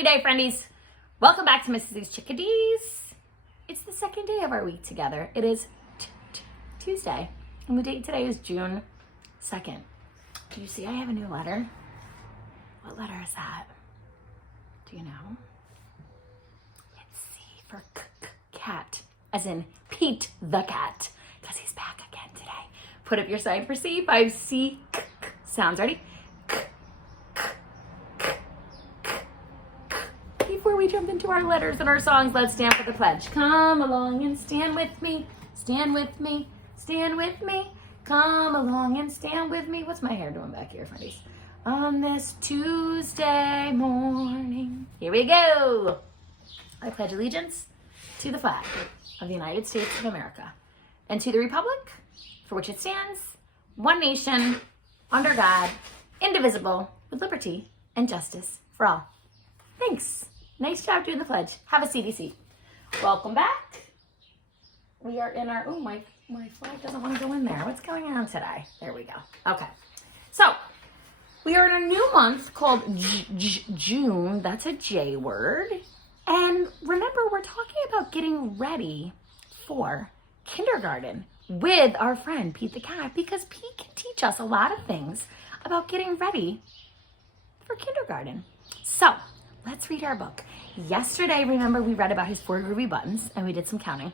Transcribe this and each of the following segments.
Happy day, friendies. Welcome back to Mrs.E's Chickadees. It's the second day of our week together. It is Tuesday, and the date today is June 2nd. Do you see I have a new letter? What letter is that? Do you know? It's C for cat, as in Pete the cat, because he's back again today. Put up your sign for C, 5C sounds. Ready? Before we jump into our letters and our songs, let's stand for the pledge. Come along and stand with me. Stand with me. Stand with me. Come along and stand with me. What's my hair doing back here, friendies? On this Tuesday morning. Here we go. I pledge allegiance to the flag of the United States of America and to the republic for which it stands, one nation, under God, indivisible, with liberty and justice for all. Thanks. Nice job doing the pledge. Have a CDC. Welcome back. We are in our, my flag doesn't want to go in there. What's going on today? There we go. Okay. So, we are in a new month called June. That's a J word. And remember, we're talking about getting ready for kindergarten with our friend Pete the cat, because Pete can teach us a lot of things about getting ready for kindergarten. So, let's read our book. Yesterday, remember, we read about his 4 groovy buttons and we did some counting.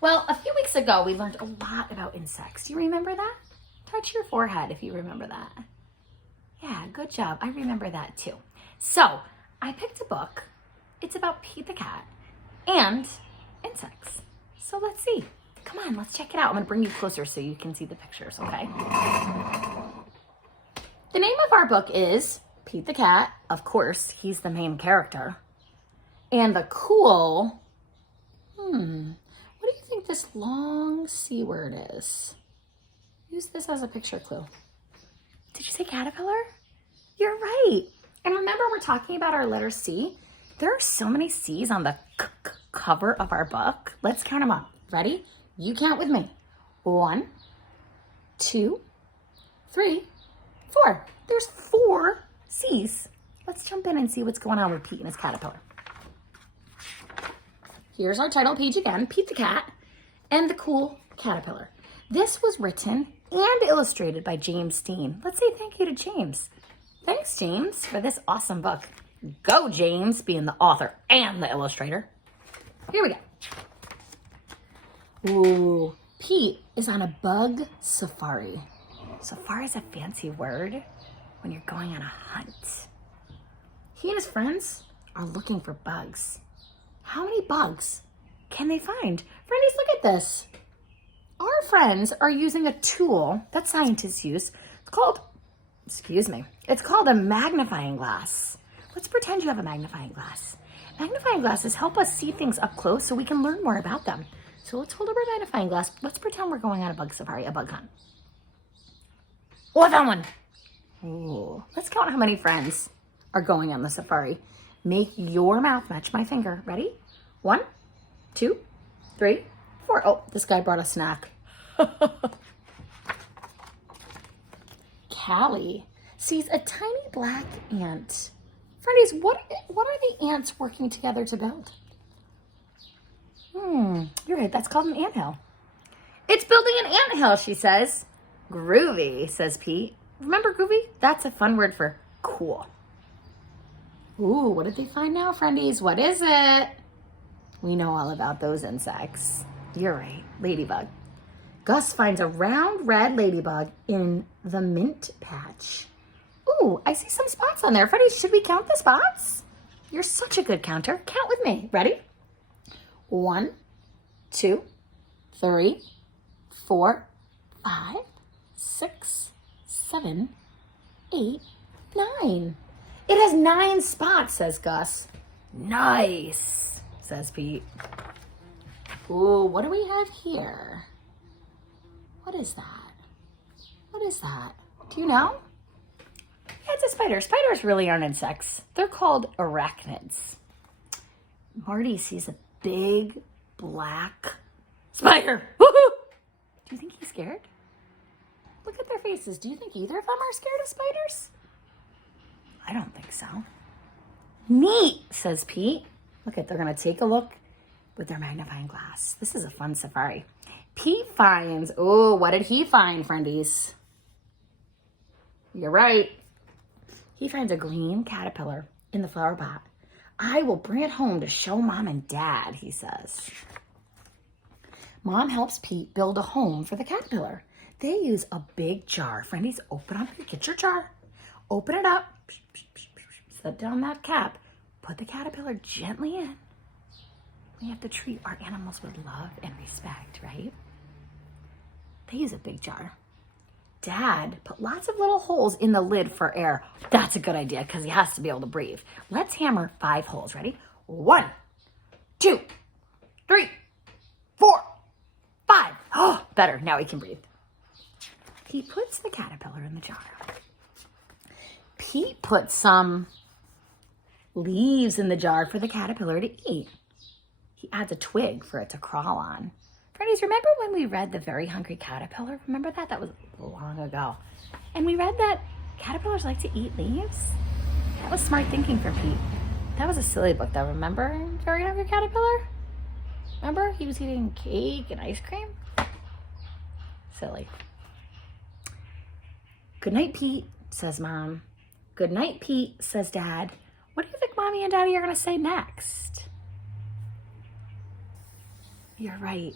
Well, a few weeks ago, we learned a lot about insects. Do you remember that? Touch your forehead if you remember that. Yeah, good job. I remember that too. So, I picked a book. It's about Pete the cat and insects. So let's see. Come on, let's check it out. I'm gonna bring you closer so you can see the pictures, okay? The name of our book is Pete the cat. Of course, he's the main character. And the cool, what do you think this long C word is? Use this as a picture clue. Did you say caterpillar? You're right. And remember, we're talking about our letter C. There are so many C's on the cover of our book. Let's count them up. Ready? You count with me. 1, 2, 3, 4. There's 4 C's. Let's jump in and see what's going on with Pete and his caterpillar. Here's our title page again, Pete the cat and the cool caterpillar. This was written and illustrated by James Steen. Let's say thank you to James. Thanks, James, for this awesome book. Go, James, being the author and the illustrator. Here we go. Ooh, Pete is on a bug safari. Safari is a fancy word when you're going on a hunt. He and his friends are looking for bugs. How many bugs can they find? Friendies, look at this. Our friends are using a tool that scientists use. It's called a magnifying glass. Let's pretend you have a magnifying glass. Magnifying glasses help us see things up close so we can learn more about them. So let's hold up our magnifying glass. Let's pretend we're going on a bug safari, a bug hunt. Oh, I found one. Ooh. Let's count how many friends are going on the safari. Make your mouth match my finger. Ready? 1, 2, 3, 4. Oh, this guy brought a snack. Callie sees a tiny black ant. Friendies, what are the ants working together to build? You're right. That's called an anthill. It's building an anthill, she says. Groovy, says Pete. Remember groovy? That's a fun word for cool. Ooh, what did they find now, friendies? What is it? We know all about those insects. You're right, ladybug. Gus finds a round red ladybug in the mint patch. Ooh, I see some spots on there. Friendies, should we count the spots? You're such a good counter. Count with me. Ready? 1, 2, 3, 4, 5, 6, 7, 8, 9. It has 9 spots, says Gus. Nice, says Pete. Ooh, what do we have here? What is that? What is that? Do you know? Yeah, it's a spider. Spiders really aren't insects. They're called arachnids. Marty sees a big black spider. Woohoo! Do you think he's scared? Look at their faces. Do you think either of them are scared of spiders? I don't think so. Neat, says Pete. Look at, they're going to take a look with their magnifying glass. This is a fun safari. Pete finds, oh, what did he find, friendies? You're right. He finds a green caterpillar in the flower pot. I will bring it home to show Mom and Dad, he says. Mom helps Pete build a home for the caterpillar. They use a big jar. Friendies, open up, get your jar. Open it up. Set down that cap. Put the caterpillar gently in. We have to treat our animals with love and respect, right? They use a big jar. Dad put lots of little holes in the lid for air. That's a good idea because he has to be able to breathe. Let's hammer 5 holes. Ready? 1, 2, 3, 4, 5. Oh, better. Now he can breathe. He puts the caterpillar in the jar. Pete puts some leaves in the jar for the caterpillar to eat. He adds a twig for it to crawl on. Friendies, remember when we read The Very Hungry Caterpillar? Remember that? That was long ago. And we read that caterpillars like to eat leaves. That was smart thinking for Pete. That was a silly book though. Remember Very Hungry Caterpillar? Remember? He was eating cake and ice cream? Silly. Good night, Pete, says Mom. Good night, Pete, says Dad. What do you think Mommy and Daddy are going to say next? You're right.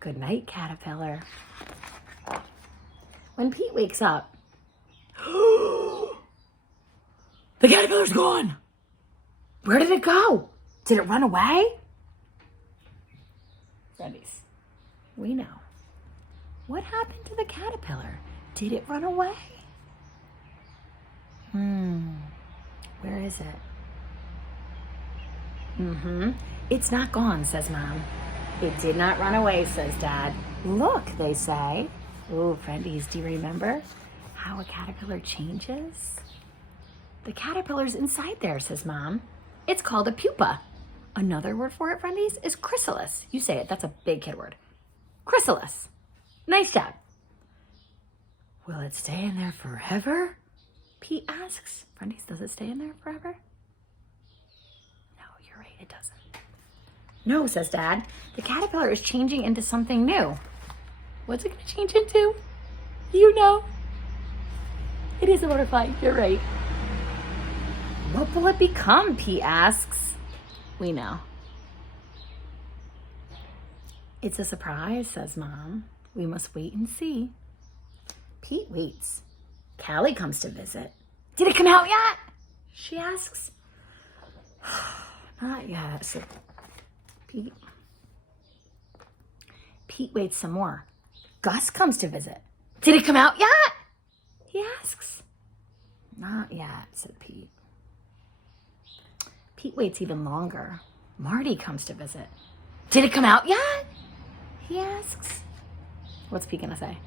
Good night, caterpillar. When Pete wakes up, the caterpillar's gone. Where did it go? Did it run away? Friendies, we know. What happened to the caterpillar? Did it run away? Where is it? It's not gone, says Mom. It did not run away, says Dad. Look, they say. Oh, friendies, do you remember how a caterpillar changes? The caterpillar's inside there, says Mom. It's called a pupa. Another word for it, friendies, is chrysalis. You say it, that's a big kid word. Chrysalis. Nice job. Will it stay in there forever? Pete asks. Friendies, does it stay in there forever? No, you're right, it doesn't. No, says Dad. The caterpillar is changing into something new. What's it going to change into? You know. It is a butterfly, you're right. What will it become, Pete asks. We know. It's a surprise, says Mom. We must wait and see. Pete waits. Callie comes to visit. Did it come out yet? She asks. Not yet, said Pete. Pete waits some more. Gus comes to visit. Did it come out yet? He asks. Not yet, said Pete. Pete waits even longer. Marty comes to visit. Did it come out yet? He asks. What's Pete gonna say?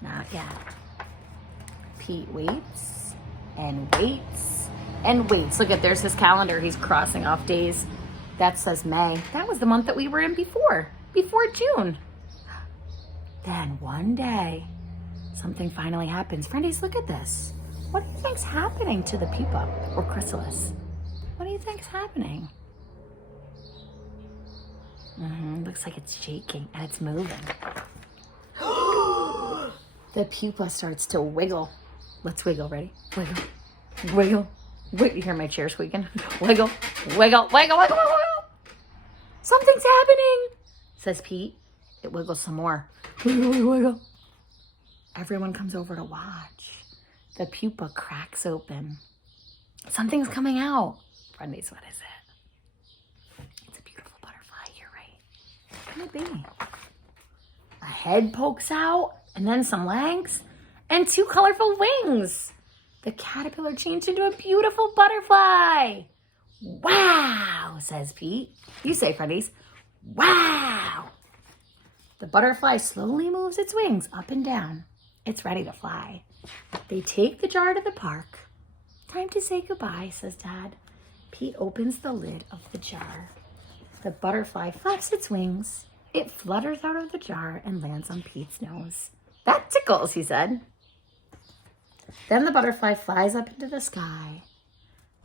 Not yet. Pete waits and waits and waits. Look at, there's his calendar. He's crossing off days. That says May. That was the month that we were in before June. Then one day, something finally happens. Friendies, look at this. What do you think's happening to the pupa or chrysalis? What do you think's happening? Looks like it's shaking and it's moving. The pupa starts to wiggle. Let's wiggle. Ready? Wiggle. Wiggle. Wait, you hear my chair squeaking? Wiggle. Wiggle. Wiggle. Wiggle. Wiggle. Something's happening, says Pete. It wiggles some more. Wiggle. Wiggle. Wiggle. Everyone comes over to watch. The pupa cracks open. Something's coming out. Friendies, what is it? It's a beautiful butterfly. You're right. What can it be? A head pokes out, and then some legs, and 2 colorful wings. The caterpillar changed into a beautiful butterfly. Wow, says Pete. You say, friendies, wow. The butterfly slowly moves its wings up and down. It's ready to fly. They take the jar to the park. Time to say goodbye, says Dad. Pete opens the lid of the jar. The butterfly flaps its wings. It flutters out of the jar and lands on Pete's nose. That tickles, he said. Then the butterfly flies up into the sky.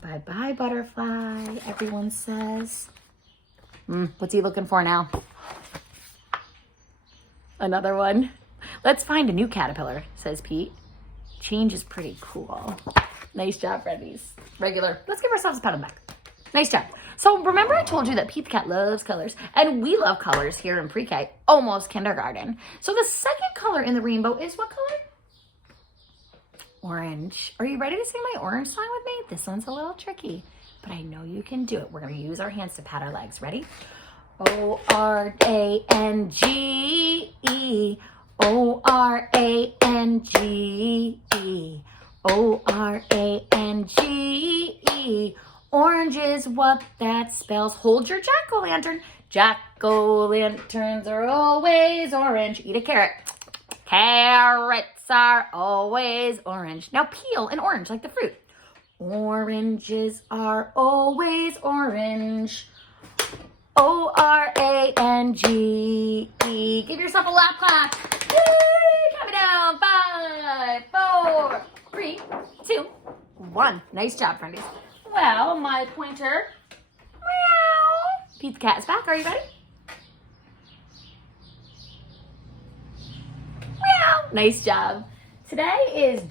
Bye-bye, butterfly, everyone says. What's he looking for now? Another one. Let's find a new caterpillar, says Pete. Change is pretty cool. Nice job, Freddies. Regular. Let's give ourselves a pat on the back. Nice job. So remember I told you that Pete the cat loves colors, and we love colors here in pre-K, almost kindergarten. So the second color in the rainbow is what color? Orange. Are you ready to sing my orange song with me? This one's a little tricky, but I know you can do it. We're going to use our hands to pat our legs. Ready? O-R-A-N-G-E, O-R-A-N-G-E, O-R-A-N-G-E. Orange is what that spells. Hold your jack-o'-lantern. Jack-o'-lanterns are always orange. Eat a carrot. Carrots are always orange. Now peel an orange like the fruit. Oranges are always orange. O-R-A-N-G-E. Give yourself a lap clap. Yay! Count it down. 5, 4, 3, 2, 1. Nice job, friendies. Well, my pointer. Meow. Pete the cat is back. Are you ready? Meow. Nice job. Today is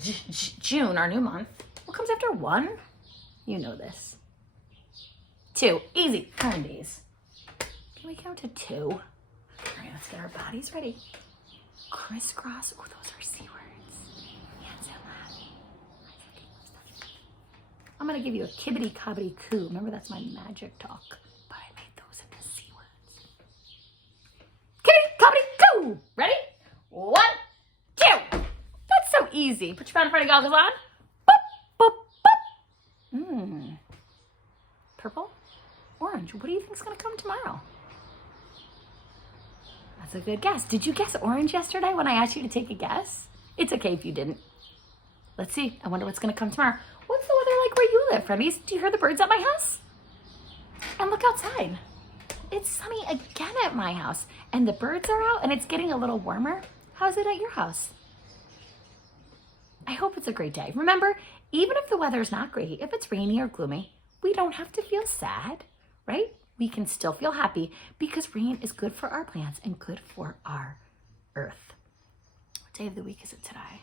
June, our new month. What comes after 1? You know this. 2. Easy. Friendies. Can we count to 2? All right, let's get our bodies ready. Crisscross. Oh, those are C words. Hands and lap. I'm going to give you a kibbity-cobbity coo. Remember, that's my magic talk. But I made those into C words. Kibbity-cobbity coo. Ready? 1, 2. That's so easy. Put your fan in front of goggles on. Boop, boop, boop. Purple? Orange. What do you think's going to come tomorrow? That's a good guess. Did you guess orange yesterday when I asked you to take a guess? It's okay if you didn't. Let's see. I wonder what's going to come tomorrow. What's the weather like where you live, friendies? Do you hear the birds at my house? And look outside. It's sunny again at my house. And the birds are out and it's getting a little warmer. How's it at your house? I hope it's a great day. Remember, even if the weather's not great, if it's rainy or gloomy, we don't have to feel sad, right? We can still feel happy because rain is good for our plants and good for our earth. What day of the week is it today?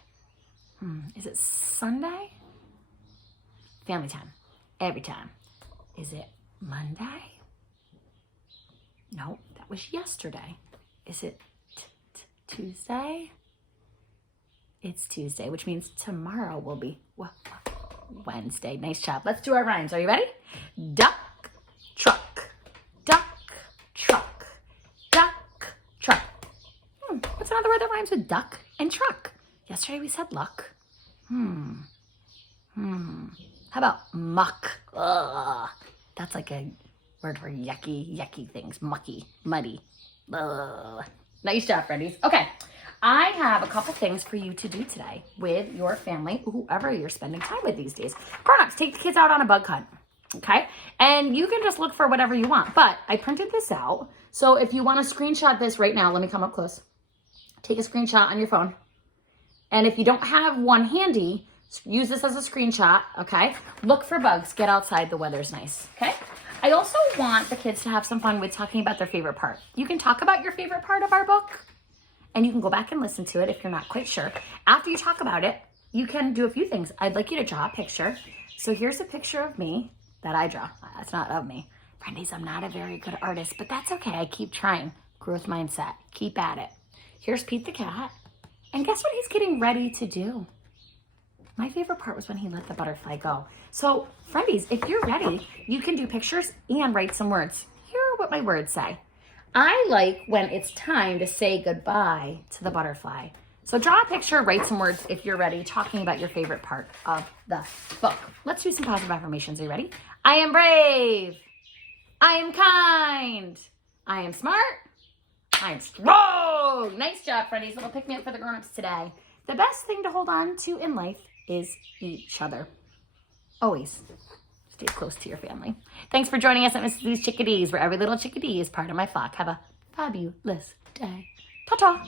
Is it Sunday? Family time. Every time. Is it Monday? No, that was yesterday. Is it Tuesday? It's Tuesday, which means tomorrow will be Wednesday. Nice job. Let's do our rhymes. Are you ready? Duck, truck. Duck, truck. Duck, truck. What's another word that rhymes with duck and truck? Yesterday we said luck. How about muck? Ugh. That's like a word for yucky things. Mucky, muddy. Ugh. Nice job, friendies. Okay, I have a couple things for you to do today with your family, whoever you're spending time with these days. Grown-ups, take the kids out on a bug hunt, okay? And you can just look for whatever you want, but I printed this out. So if you want to screenshot this right now, let me come up close. Take a screenshot on your phone. And if you don't have one handy, use this as a screenshot, okay? Look for bugs. Get outside. The weather's nice, okay? I also want the kids to have some fun with talking about their favorite part. You can talk about your favorite part of our book, and you can go back and listen to it if you're not quite sure. After you talk about it, you can do a few things. I'd like you to draw a picture. So here's a picture of me that I draw. That's not of me. Friendies, I'm not a very good artist, but that's okay. I keep trying. Growth mindset. Keep at it. Here's Pete the cat. And guess what he's getting ready to do? My favorite part was when he let the butterfly go. So, friendies, if you're ready, you can do pictures and write some words. Here are what my words say. I like when it's time to say goodbye to the butterfly. So draw a picture, write some words if you're ready, talking about your favorite part of the book. Let's do some positive affirmations. Are you ready? I am brave. I am kind. I am smart. I am strong. Nice job, friendies. Little pick me up for the grown-ups today. The best thing to hold on to in life is each other. Always stay close to your family. Thanks for joining us at Mrs.E's Chickadees, where every little chickadee is part of my flock. Have a fabulous day. Ta-ta.